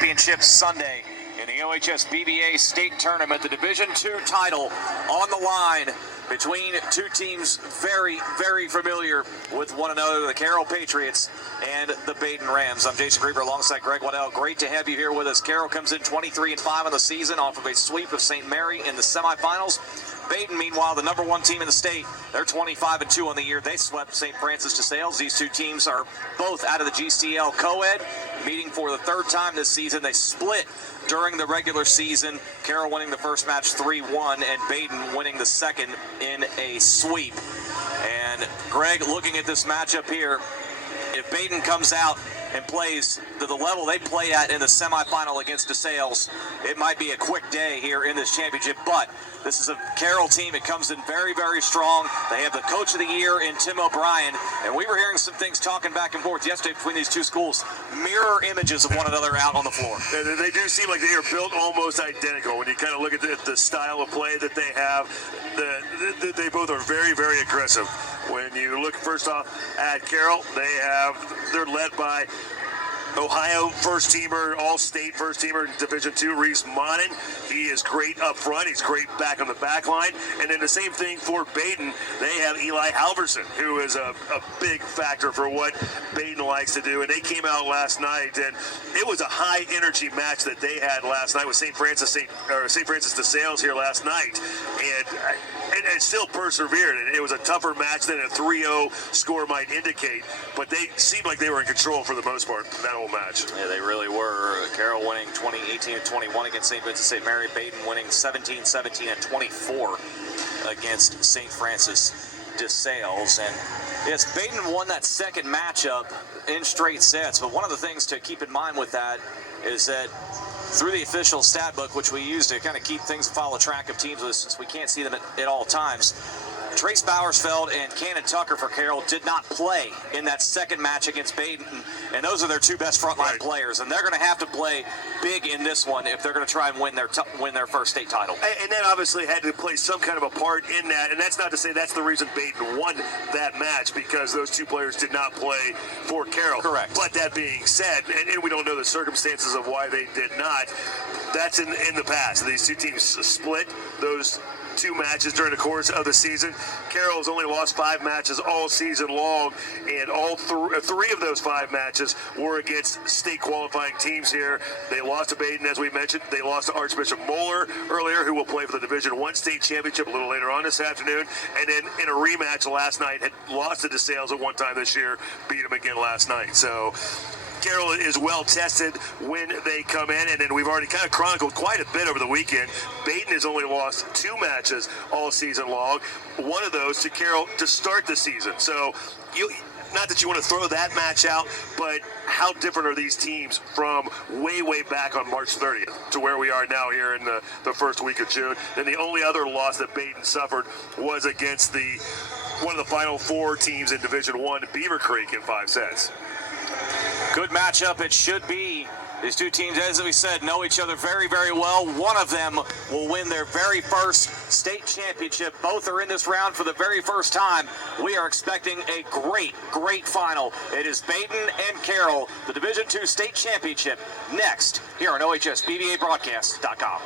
Championship Sunday in the OHS BBA State Tournament. The Division II title on the line between two teams very, very familiar with one another, the Carroll Patriots and the Badin Rams. I'm Jason Grieber alongside Greg Waddell. Great to have you here with us. Carroll comes in 23-5 on the season off of a sweep of St. Mary in the semifinals. Badin, meanwhile, the number one team in the state, they're 25-2 on the year. They swept St. Francis de Sales. These two teams are both out of the GCL co-ed, meeting for the third time this season. They split during the regular season, Carroll winning the first match 3-1 and Badin winning the second in a sweep. And Greg, looking at this matchup here, if Badin comes out and plays to the level they play at in the semifinal against DeSales, it might be a quick day here in this championship. But this is a Carroll team. It comes in very, very strong. They have the coach of the year in Tim O'Brien, and we were hearing some things talking back and forth yesterday between these two schools. Mirror images of one another out on the floor. They do seem like they are built almost identical when you kind of look at the style of play that they have. They both are very, very aggressive. When you look first off at Carroll, they're led by Ohio first-teamer, all-state first-teamer in Division II, Reese Monin. He is great up front. He's great back on the back line. And then the same thing for Badin. They have Eli Halverson, who is a big factor for what Badin likes to do. And they came out last night, and it was a high-energy match that they had last night with St. Francis de Sales here last night. And still persevered. And it was a tougher match than a 3-0 score might indicate. But they seemed like they were in control for the most part that whole match. Yeah, they really were. Carroll winning 18-21 against St. Vincent St. Mary. Badin winning 17-17 and 24 against St. Francis de Sales. And yes, Badin won that second matchup in straight sets. But one of the things to keep in mind with that is that through the official stat book, which we use to kind of keep things, follow track of teams since we can't see them at all times, Trace Bowersfeld and Cannon Tucker for Carroll did not play in that second match against Badin, and those are their two best frontline players, and they're going to have to play big in this one if they're going to try and win their first state title. And that obviously had to play some kind of a part in that, and that's not to say that's the reason Badin won that match, because those two players did not play for Carroll. Correct. But that being said, and we don't know the circumstances of why they did not, that's in the past. These two teams split those two matches during the course of the season. Carroll has only lost 5 matches all season long, and all three of those 5 matches were against state qualifying teams here. They lost to Badin, as we mentioned. They lost to Archbishop Moeller earlier, who will play for the Division I state championship a little later on this afternoon. And then in a rematch last night, had lost to DeSales at one time this year, beat them again last night. So Carroll is well tested when they come in, and then we've already kind of chronicled quite a bit over the weekend. Badin has only lost 2 matches all season long, one of those to Carroll to start the season. So not that you want to throw that match out, but how different are these teams from way, way back on March 30th to where we are now here in the first week of June? Then the only other loss that Badin suffered was against one of the final 4 teams in Division I, Beaver Creek, in 5 sets. Good matchup it should be. These two teams, as we said, know each other very, very well. One of them will win their very first state championship. Both are in this round for the very first time. We are expecting a great, great final. It is Badin and Carroll, the Division II state championship, next here on OHSBBABroadcast.com.